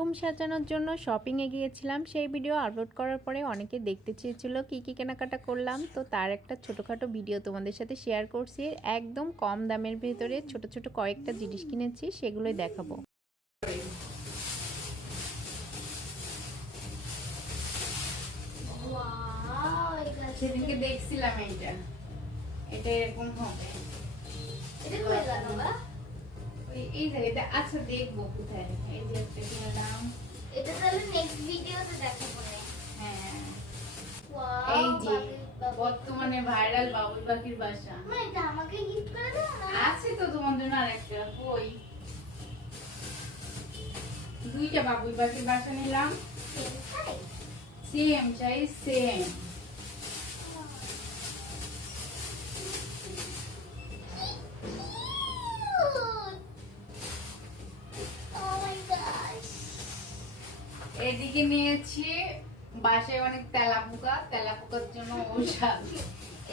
Room সাজানোর জন্য শপিংয়ে গিয়েছিলাম। সেই ভিডিও আপলোড করার পরে অনেকে দেখতে চেয়েছিল কী কী কেনাকাটা করলাম, তো তার একটা ছোটোখাটো ভিডিও তোমাদের সাথে শেয়ার করছি। একদম কম দামের ভেতরে ছোট ছোট কয়েকটা জিনিস কিনেছি, সেগুলোই দেখাবো। সেদিনকে দেখছিলাম এটা এরকম হবে। এই জায়গাটা আচ্ছা দেখবো কোথায়। এই যে একটা কিনলাম, এটা তাহলে নেক্সট ভিডিওতে দেখাবো না। হ্যাঁ ওয়াও, এই যে বর্তমানে ভাইরাল বাবুই পাখির বাসা। মা এটা আমাকে গিফট করে দাও না। আছে তো তোমার জন্য আরেকটা, কই দুইটা বাবুই পাখির বাসা নিলাম, সেম সাইজ সেম। এদিকে নিয়েছি বাসায় অনেক তেলাপোকার জন্য ঔষধ।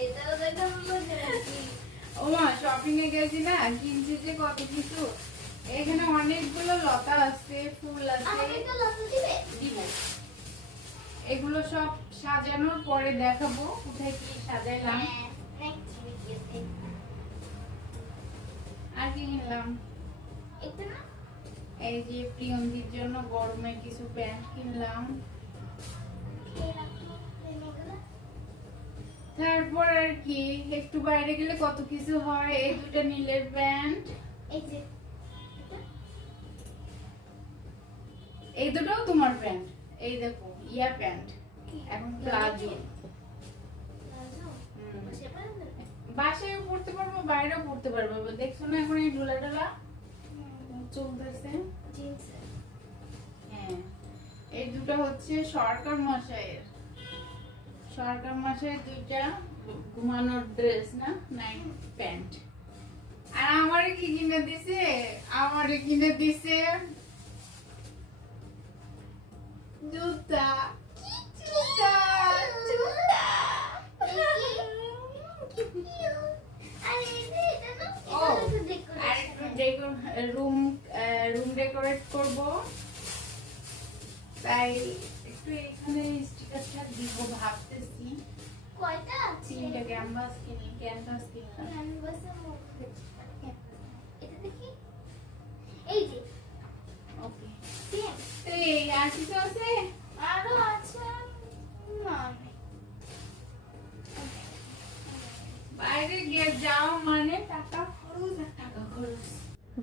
এটাও দেখাবো নাকি? ওমা শপিং এ গেছি না, কিনছি যে কত কিছু। এখানে অনেকগুলো লতা আছে, ফুল আছে, আমাকে তো লতা দিবে? দিব। এগুলো সব সাজানোর পরে দেখাবো কোথায় কি সাজাইলাম। হ্যাঁ, নেক্সট ভিডিওতে। আর কি কিনলাম, এটা না? এই যে প্রিয়ন্তীর জন্য গরমে কিছু প্যান্ট কিনলাম। খেয়ে রাখো, এগুলো। তারপর আর কি একটু বাইরে গেলে কত কিছু হয়। এই দুটো নীলের প্যান্ট, এই যে এটা? এই দুটোও তোমার প্যান্ট। এই দেখো ইয়া প্যান্ট, কি? এখন প্লাজো। প্লাজো? বসে পড়েন না? বাসায় পড়তে পারবো, বাইরেও পড়তে পারবো। দেখছো না এখন এই ঢোলা চলতেছে। জিন্স। হ্যাঁ, এই দুটো হচ্ছে সরকার মশাইয়ের দুইটা ঘুমানোর ড্রেস না, নাইট প্যান্ট। আর আমারে কি কিনে দিছে, জুতা। জুতা জুতা ও, আর রুম ডেকোরেট করব, তাই একটু এখানে স্টিকারটা দিব ভাবতেছি। কয়টা আছে? তিনটা ক্যানভাস কিনলাম। ক্যানভাসের মধ্যে এটা দেখি। এই যে ওকে, সেম। তো এই আর কিছু আছে? আরো আছে না? বাইরে গিয়ে যাও মানে টাকা খরচ।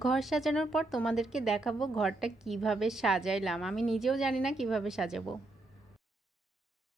ঘর সাজানোর পর তোমাদেরকে দেখাবো ঘরটা কিভাবে সাজাইলাম। আমি নিজেও জানি না কিভাবে সাজাবো।